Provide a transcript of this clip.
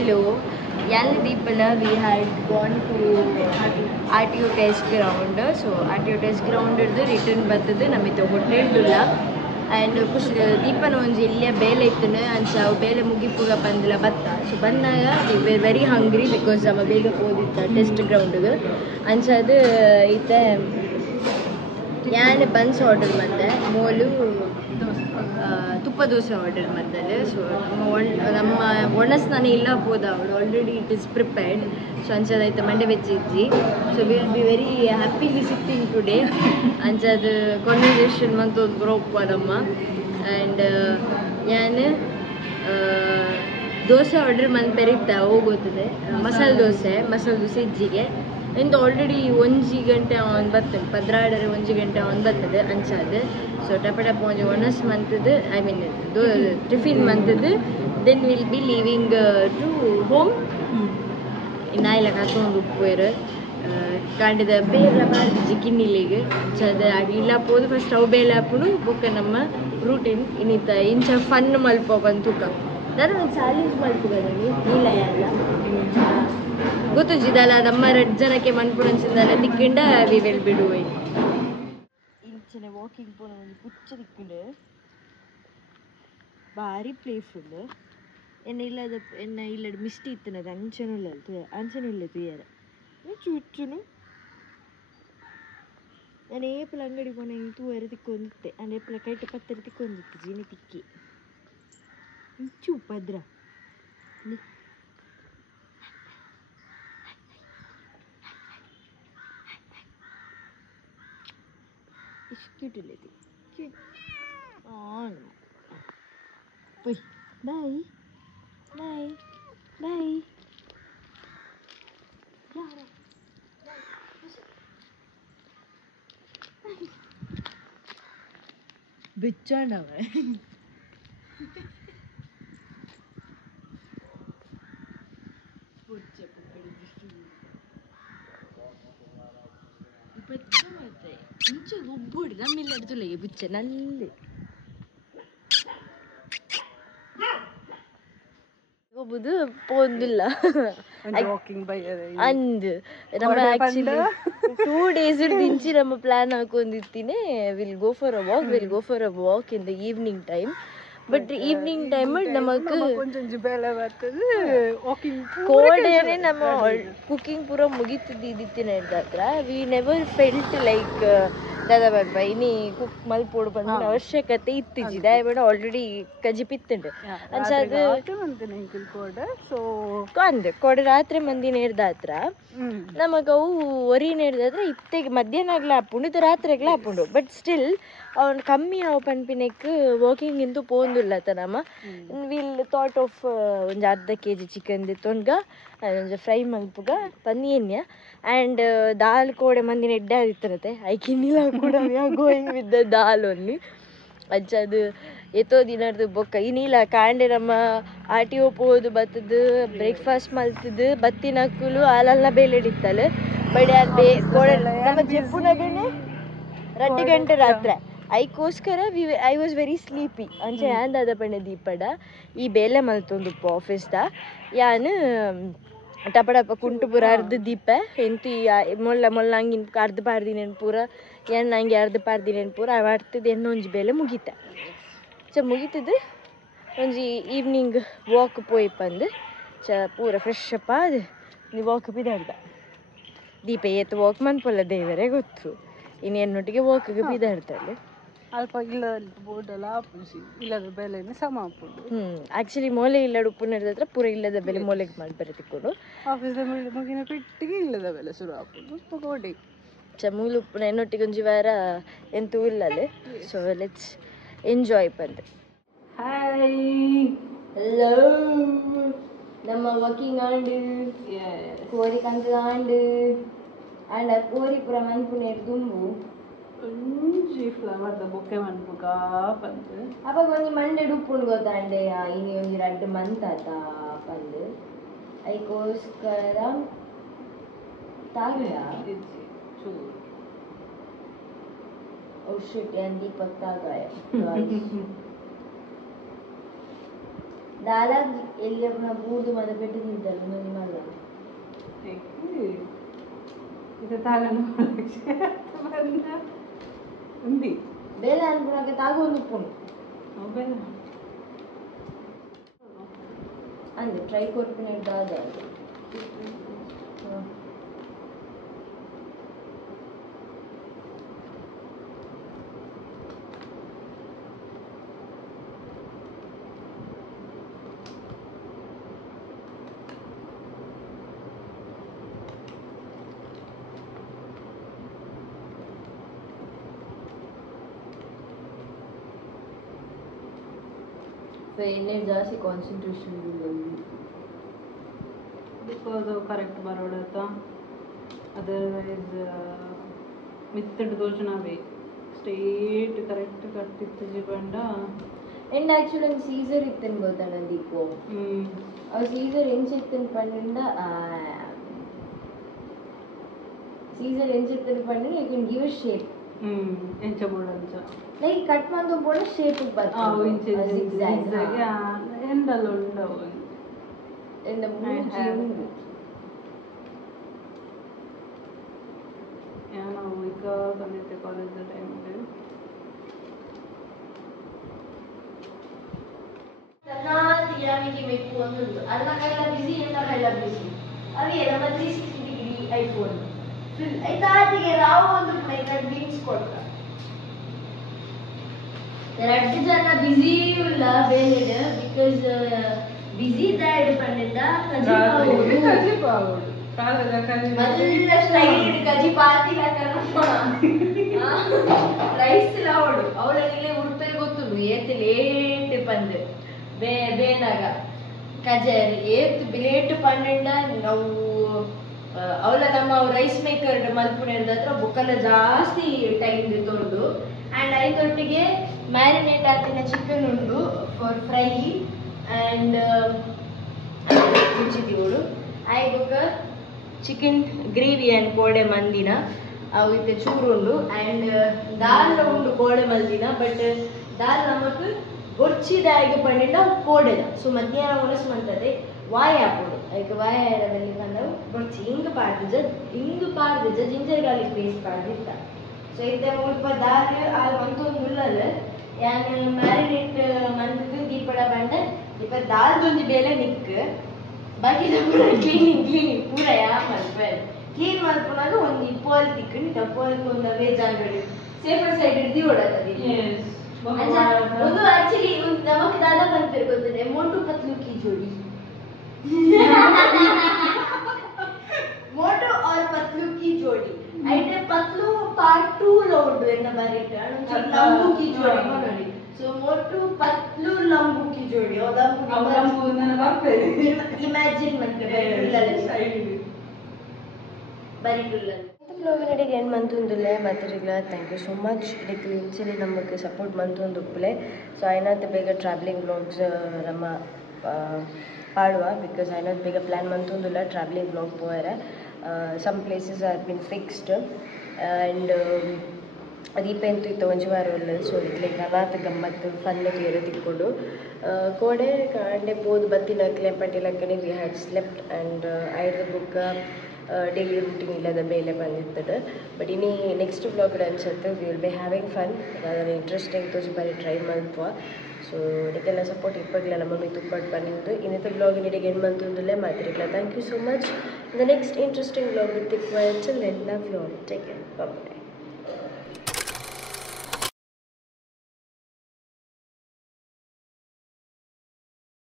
hello. Yal Deepana, we had gone to RTO test ground. So RTO test ground is the return battade namito hotel dulla. And Deepana onji ilya bele ittune and so bele mugipuga bandla batta. So bannaga we were very hungry because ama bega podita test ground gu. And so adu ite yan buns order madde molu ತುಪ್ಪ dosa order ಮಾಡಿದೆ. So ನಮ್ಮ ಒಣಸ್ನಾನ ಇಲ್ಲ ಹೋದ ಅವಳು already it is prepared. So ಅಂಚದಾಯ್ತು ಮಂಡೆ ವೆಜ್ಜಿಜ್ಜಿ. So will be very happily sitting today ಅಂಚದು ಕಾನ್ವರ್ಸೇಷನ್ ಮಂತು ಒಂದು ಗ್ರೂಪ್ ಅದಮ್ಮ. ಆ್ಯಂಡ್ ನಾನು ದೋಸೆ ಆರ್ಡರ್ ಮಾಡಿ ಪೆರಿತಾ ಹೋಗುತ್ತದೆ ಮಸಾಲೆ ದೋಸೆ ಇಜ್ಜಿಗೆ ಇಂದು ಆಲ್ರೆಡಿ 1 ಗಂಟೆ ಅವನು ಬರ್ತದೆ ಪದ್ರಾಡರೆ 1 ಗಂಟೆ ಅವನು ಬರ್ತದೆ ಅಂಚದು. ಸೊ ಟಪಟಪ್ಪ ಒಂಜಿ ಒಣಸ್ ಮಂತದ್ದು ಐ ಮೀನ್ ಟಿಫಿನ್ ಮಂತದ್ದು then will be leaving to home. ನಾಯಿಲ ಕರ್ಕೊಂಡು ಉಪ್ಪೇರು ಕಾಂಡಿದ ಬೇರೆ ಬಾರ್ದಿಜ್ಜಿ ಕಿನ್ನಿಲಿಗೆ ಚದ ಇಲ್ಲ ಪೋದು ಫಸ್ಟ್ ಅವು ಬೇಲೆ ಹಾಪುಡು ಬೊಕ್ಕ ನಮ್ಮ ರೂಟೀನ್ ಇನ್ನಿತ ಇಂಚ ಫನ್ ಮಲ್ಪ ಬಂತುಕ ನಾನು ಒಂದು ಚಾಲೆಂಜ್ ಮಲ್ಪುಗದಲ್ಲಿ ಇಲ್ಲ ಎಲ್ಲ ಗೊತ್ತುಜಿದಲ್ಲ ನಮ್ಮ 2 ಜನಕ್ಕೆ ಮನ್ಪುಡನ್ಸಿಂದಲ್ಲ ತಿಕ್ಕಿಂಡ ವಿ ವಿಲ್ ಬಿ ಡೂಯಿಂಗ್ ಇಂಚನೆ ವಾಕಿಂಗ್ ಪೋನ ಒಂದು ಪುಚ್ಚ ತಿಕ್ಕಿಂಡು ಭಾರಿ ಪ್ಲೇಫುಲ್ ಎನ್ನ ಇಲ್ಲದ ಮಿಸ್ಟಿ ಇತ್ತನದ ಅಂಚನುಲ್ಲ ತುಯ್ಯಾರ ಚುಚ್ಚುನು ನಾನು ಏಪಲ ಅಂಗಡಿ ಪೋನ ತೂವರೆ ತಿಕ್ಕೊಂದಿತ್ತೆ ನಾನು ಏಪಲ ಕೈಟ್ ಪತ್ತರ ತಿಕ್ಕೊಂದಿತ್ತು ಜೀನಿ ತಿಕ್ಕಿ ಇಂಚು ಪದ್ರ ಇಷ್ಟಿಲ್ಲ ಬಾಯ್ ಬಾಯ್ ಬಾಯ್ ಬಿಚ್ಚೋಣವ ಇಂಚ ಒಬ್ಬೊಡಿ ನಮ್ಮೆಲ್ಲ ಅಡ್ತುಲ್ಲ ಬುಚ್ಚ ನಲ್ಲಿ ಹೋಗುದು ಪೋಂದಿಲ್ಲ ಅಂದ್ ನಮ್ಮ ಆಕ್ಚುಲಿ 2 days ದಿಂಚಿ ನಮ್ಮ ಪ್ಲಾನ್ ಹಾಕೊಂಡಿರ್ತೀನಿ will go for a walk in the evening time. But evening time ನಮಕ್ ಕೋಡೆನೆ ನಮ್ಮ ಕುಕಿಂಗ್ ಪೂರ ಮುಗಿತಿದ್ದಿತ್ತಿನ ಹಿಡ್ದತ್ರ ವಿ ನೆವರ್ ಫೆಲ್ಟ್ ಲೈಕ್ ದಾದಾ ಬರ್ಬ ಇನಿ ಕುಕ್ ಮಲ್ಪೋಡು ಬಂದ ಅವಶ್ಯಕತೆ ಇತ್ತಿಜ್ಜಿ ದಯಬೇಡ ಆಲ್ರೆಡಿ ಕಜಿಪಿತ್ತುಂಡು ಅಂಚದು ಕೋಡೆ ರಾತ್ರಿ ಮಂದಿ ನೇರ್ದಾತ್ರ ನಮಗ ಅವು ಒರಿ ನೇರ್ದಾತ್ರ ಇತ್ತೆಗೆ ಮಧ್ಯಾಹ್ನ ಆಗ್ಲ ಹಾಪುಂಡು ಇದು ರಾತ್ರಿ ಆಗ್ಲ ಹಾಪುಂಡು. ಬಟ್ ಸ್ಟಿಲ್ ಅವನು ಕಮ್ಮಿ ಅವ ಪನ್ಪಿನೆಕ್ ವಾಕಿಂಗ್ ಇಂತೂ ಪೋಂದುಲ್ಲತ ನಮ್ಮ ವಿಲ್ ಥಾಟ್ ಆಫ್ ಒಂದು ಅರ್ಧ kg ಚಿಕನ್ ದಿತ್ತೊನ್ಗ ಒಂಜ ಫ್ರೈ ಮಲ್ಪುಗ ಪನ್ನೀನ್ಯ ಆ್ಯಂಡ್ ದಾಲ್ ಕೋಡೆ ಮಂದಿನ ಎಡ್ಡೆ ಆದಿತ್ತನತೆ ಐಕಿನ್ನಿಲ್ಲ ಕೂಡ we are going with the dal only ಅಜ್ಜದು ಎತ್ತೋ ದಿನದ್ದು ಬೊಕ್ಕ ಇನ್ನಿಲ್ಲ ಕಾಂಡೆ ನಮ್ಮ RTO ಪೋದು ಬತ್ತದು ಬ್ರೇಕ್ಫಾಸ್ಟ್ ಮಲ್ತದು ಬತ್ತಿನ ಅಕ್ಕುಲು ಹಾಲೆಲ್ಲ ಬೇಲೆಡಿತ್ತಲ್ಲ ಬಡಿ ಅದು ಕೋಡೆ ನಮ್ಮ ಜೆಪ್ಪುನಗನೆ 2 ಗಂಟೆ ರಾತ್ರಿ ಐಕೋಸ್ಕರ ಐ ವಾಸ್ ವೆರಿ ಸ್ಲೀಪಿ ಅಂಚೆ ಯಾಂದಾದ ಪಂಡ ದೀಪಡ ಈ ಬೇಲೆ ಮಲ್ತೊಂದುಪ್ಪ ಆಫೀಸ್ದ ಯಾನು ಟಪಡಪ್ಪ ಕುಂಟು ಪೂರ ಅರ್ಧ ದೀಪ ಎಂತಿ ಮೊಲ್ಲ ಹಂಗಿನ ಅರ್ಧ ಪಾರ್ದಿನೇನು ಪೂರ ಎಣ್ಣೆ ಹಂಗೆ ಅರ್ಧ ಪಾರ್ದಿನೇನು ಪೂರ ಅವ ಅರ್ತದ ಎಣ್ಣೆ ಒಂಜಿ ಬೇಲೆ ಮುಗೀತ ಮುಗೀತದು ಒಂಜಿ ಈವ್ನಿಂಗ್ ವಾಕ್ ಪೋಯಿ ಬಂದು ಪೂರ ಫ್ರೆಶ್ ಅಪ್ ಅದು ನೀವು ವಾಕ್ ಬಿದಾಡ್ದ ದೀಪ ಏತು ವಾಕ್ ಮನ್ಪಲ್ಲ ದೇವರೇ ಗೊತ್ತು ಇನ್ನೇನೊಟ್ಟಿಗೆ ವಾಕ್ಗೆ ಬಿದಾಡ್ತಾಳೆ ಅಲ್ಪ ಇಲ್ಲದ ಬೋರ್ಡೆಲ್ಲ ಹಾಪುಸಿ ಇಲ್ಲದ ಬೆಲೆನೇ ಸಮ ಹಾಪುಡು ಆ್ಯಕ್ಚುಲಿ ಮೂಲೆ ಇಲ್ಲದ ಉಪ್ಪು ನಡೆದತ್ರ ಪೂರ ಇಲ್ಲದ ಬೆಲೆ ಮೂಲೆಗೆ ಮಾಡಿ ತಿಕ್ಕೊಂಡು ಆಫೀಸ್ ಮುಗಿನ ಪೆಟ್ಟಿಗೆ ಇಲ್ಲದ ಬೆಲೆ ಶುರು ಹಾಪುಡು ಗೋಡಿ ಮೂಲ ಉಪ್ಪು ಎನ್ನೊಟ್ಟಿಗೆ ಒಂಜಿ ವಾರ ಎಂತೂ ಇಲ್ಲಲೆ. ಸೊ ಲೆಟ್ಸ್ ಎಂಜಾಯ್ ಬಂದು. ಹಾಯ್ ಹಲೋ ನಮ್ಮ ವಾಕಿಂಗ್ ಆಂಡ್ ಕೋರಿ ಕಂತ ಆಂಡ್ ಆ್ಯಂಡ್ ಕೋರಿ ಪೂರ ಮನ್ಪುನೇರು ತುಂಬು ಒಂಜಿ ಫ್ಲವರ್ದ ಬೊಕ್ಕೆ ಮನ್ಪುಗ ಬಂದು ಅವಾಗ ಒಂಜಿ ಮಂಡೆ ಉಪ್ಪುಂಡು ಗೊತ್ತಾಂಡೆ ಇನಿ ಒಂಜಿ 2 ಮಂತ್ ಆತ ಬಂದು ಐಕೋಸ್ಕರ ತಾಗಿಡ ಓ ಶಿಟ್ ಏನ್ ದೀಪಕ್ ತಾಗಾಯ ದಾಲ ಎಲ್ಲಿ ಬೂದು ಮದ ಪೆಟ್ಟಿದ್ದಲ್ಲ ಮುಂದೆ ಮಲ್ಲ ಇದು ತಾಗಲು ఉంది ಬೇಲೆ ಅನ್ಬಿಡಕ್ಕೆ ತಾಗೋ ಒಂದು ಉಪ್ಪು ಬೇಲೆ ಅಂದೆ ಟ್ರೈ ಕೊಡ್ತೀನಿ ದಾದ ಎಣ್ಣೆ ಜಾಸ್ತಿ ಕಾನ್ಸಂಟ್ರೇಷನ್ ಬಿಕಾಸ್ ಅವು ಕರೆಕ್ಟ್ ಬರೋಡತ್ತ ಅದರ್ವೈಸ್ ಮಿತ್ತಡ್ ತೋಚನವೇ ಸ್ಟ್ರೇಟ್ ಕರೆಕ್ಟ್ ಕಟ್ಟಿತ್ತು ಬಂಡ ಅಂಡ್ ಆ್ಯಕ್ಚುಲಿ ಒಂದು ಸೀಸರ್ ಇತ್ತೇನು ಗೊತ್ತಾ ನಂದಿಕ್ಕೋ ಅವು ಸೀಸರ್ ಎಂಚಿತ್ತೇನು ಪಂಡಿಂದ ಸೀಸರ್ ಎಂಚಿತ್ತೇನು ಪಂಡಿಂದ you can give a shape ಎಂಚ ಬೋಡಂಚ ಲೈಕ್ ಕಟ್ ಮಾಡ್ದು ಬೋಡ ಶೇಪ್ ಬರ್ತದೆ ಎಂದಲ್ಲ ಉಂಡವು in the mood ನಾವು ಈಗ ಬಂದಿದ್ದೆ ಕಾಲೇಜ್ ಟೈಮಲ್ಲಿ ಗಿರಾಮಿಗೆ ಬೇಕು ಒಂದೊಂದು ಅಲ್ಲ ಕೈಲ ಬಿಸಿ ಎಲ್ಲ ಕೈಲ ಬಿಸಿ ಅವೇ ನಮ್ಮ 360 ಡಿಗ್ರಿ ಐಫೋನ್ ಫುಲ್ ಐತಾಟಿಗೆ ರಾವ್ ಒಂದು ಮೈಕಲ್ ಬೀನ್ಸ್ ಕೊಡ್ತ ಎರಡು ಜನ ಬಿಸಿ ಇಲ್ಲ ಬೇರೆ ಬಿಕಾಸ್ ಬಿಸಿ ಇದ್ದಾడు ಪಂಡಿತ ಕಜಿ ಪಾವುಡು ಮೊದಲ ಸ್ಟೈಲ್ ಕಜಿ ಪಾತಿ ರೈಸ್ ಅವಳು ಅವಳಲ್ಲಿ ಉಡುಪಲ್ಲಿ ಗೊತ್ತುಂಡು ಏತ್ ಲೇಟ್ ಪಂದು ಬೇನಾಗ ಕಜರಿ ಏತ್ ಲೇಟ್ ಪಂಡ ನಾವು ಅವಳ ನಮ್ಮ ರೈಸ್ ಮೇಕರ್ ಮಲ್ಪುಣದ ಹತ್ರ ಬುಕ್ಕಲ್ಲ ಜಾಸ್ತಿ ಟೈಮ್ ತೊಂಡು ಆ್ಯಂಡ್ ಐದೊಟ್ಟಿಗೆ ಮ್ಯಾರಿನೇಟ್ ಹಾಕಿನ ಚಿಕನ್ ಉಂಡು ಫಾರ್ ಫ್ರೈ ಆ್ಯಂಡ್ ಮುಚ್ಚಿದೀವಳು ಐದಕ್ಕ ಚಿಕನ್ ಗ್ರೇವಿ ಆ್ಯಂಡ್ ಕೋಡೆ ಮಂದಿನ ಅವು ಇತ್ತೆ ಚೂರು ಉಂಡು ಆ್ಯಂಡ್ ದಾಲ್ ಉಂಡು ಕೋಡೆ ಮಲ್ದಿನ ಬಟ್ ದಾಲ್ ನಮಕ್ ಗೊಚ್ಚಿದಾಗಿ ಪಂಡಿಂಡ ಕೋಡೆದ ಸೊ ಮಧ್ಯಾಹ್ನ ಒಣಸ್ ಮಾಡ್ತದೆ ವಾಯ ಹಾಕೋಡು ಅದಕ್ಕೆ ವಾಯ ಇರೋದಲ್ಲಿ ಬಂದವು ಗೊಚ್ಚಿ ಹಿಂಗೆ ಪಾರ್ದಿಜ ಜಿಂಜರ್ ಗಾರ್ಲಿಕ್ ಪೇಸ್ಟ್ ಪಾರ್ದಿತ್ತ ಸೊ ಇತ್ತೆ ಮುಲ್ಪ ದಾಲ್ ಅಲ್ಲಿ ಮಂತೊಂದು ಉಳ್ಳಲ್ಲ ಯಾನ್ ಮ್ಯಾರಿನೇಟ್ ಮಂದಿದ್ದು ದೀಪಡ ಬಂಡ ಇಪ್ಪ ದಾಲ್ ಜೊಂದಿ ಬೇಲೆ ನಿಕ್ ಬಾಕಿ ಪೂರ ಕ್ಲೀನಿಂಗ್ ಪೂರ ಕ್ಲೀನ್ ಮಾಡ್ಕೊಂಡಾಗ ಒಂದು ಇಪ್ಪಲ್ ತಿಕ್ಕಂಡು ಅಪ್ಪಲ್ಗೆ ಒಂದು ಬೇಜಾರು ಸೇಫರ್ ಸೈಡ್ ಹಿಡ್ದು ಓಡಾತದೆ ಒಂದು ಆಕ್ಚುಲಿ ನಮಕ್ ದಾದಾ ಬಂದ್ಬಿರ್ ಗೊತ್ತದೆ ಮೋಟು ಪತ್ಲು ಕಿ ಜೋಡಿ ಮೋಟು और पतलू की जोड़ी అయితే పత్లు పార్ట్ 2 లో ఉండు ఎన్న బరిట లంబు की जोड़ी మనోడి సో మోటు పత్లు లంబు की जोड़ी లంబు ನನ್ನ ಬಾಪೆ ಇಮ್ಯಾಜಿನ್ ಮಾಡ್ತೆ ಬರಿಟುಲ್ಲ ಬ್ಲಾಗಿನಿಗೆ ಏನು ಮಂತೊಂದುಲ್ಲೆ ಮತ್ತರಿಗ್ಲ ಥ್ಯಾಂಕ್ ಯು ಸೋ ಮಚ್ ಇದಕ್ಕೆ ಇಂಚಲಿ ನಮಗೆ ಸಪೋರ್ಟ್ ಮಂತೊಂದುಪ್ಪಲೆ ಸೊ ಐನಾತ್ ಬೇಗ ಟ್ರಾವೆಲಿಂಗ್ ಬ್ಲಾಗ್ಸ್ ನಮ್ಮ ಪಾಡುವ ಬಿಕಾಸ್ ಐನಾತ್ ಬೇಗ ಪ್ಲ್ಯಾನ್ ಮಂತೊಂದುಲ್ಲ ಟ್ರಾವೆಲಿಂಗ್ ಬ್ಲಾಗ್ ಪೋಯರೆ some places are been fixed and Deepa ಅಂತೂ ಇತ್ತು ಒಂಜಿ ವಾರ ಒಳ್ಳೆದು ಸೊ ಇದಕ್ಕೆ ಅನಾಥ ಗಮ್ಮತ್ತು ಫನ್ ಏರು ತಿಕ್ಕೊಂಡು ಕೋಡೆ ಕಾಂಡೆ ಪೋದು ಬತ್ತಿನಕ್ಲೆ ಪಟ್ಟಿಲಕ್ಕನೆ we had slept and I'd book daily routine ಇಲ್ಲದ ಮೇಲೆ ಬಂದಿರ್ತದೆ ಬಟ್ ಇನ್ನೀ ನೆಕ್ಸ್ಟ್ ಬ್ಲಾಗ್ ಅನ್ಸುತ್ತೆ we will be having fun ಅದರ ಇಂಟ್ರೆಸ್ಟಿಂಗ್ ತೋಜಿ ಬಾರಿ ಟ್ರೈ ಮಾಡ್ಪುವ ಸೊ ಇದಕ್ಕೆಲ್ಲ ಸಪೋರ್ಟ್ ಇಪ್ಪಗಲೆಲ್ಲ ಮಮ್ಮಿ ತುಪ್ಪಟ್ಟು ಬಂದಿದ್ದು ಇನ್ನಿತ ಬ್ಲಾಗಿನಿಗೆ ಏನು ಬಂತಂದಿಲ್ಲ ಮಾತಿರಲಿಲ್ಲ thank you so much the next interesting blog with ಇಕ್ವ love you all take care bye.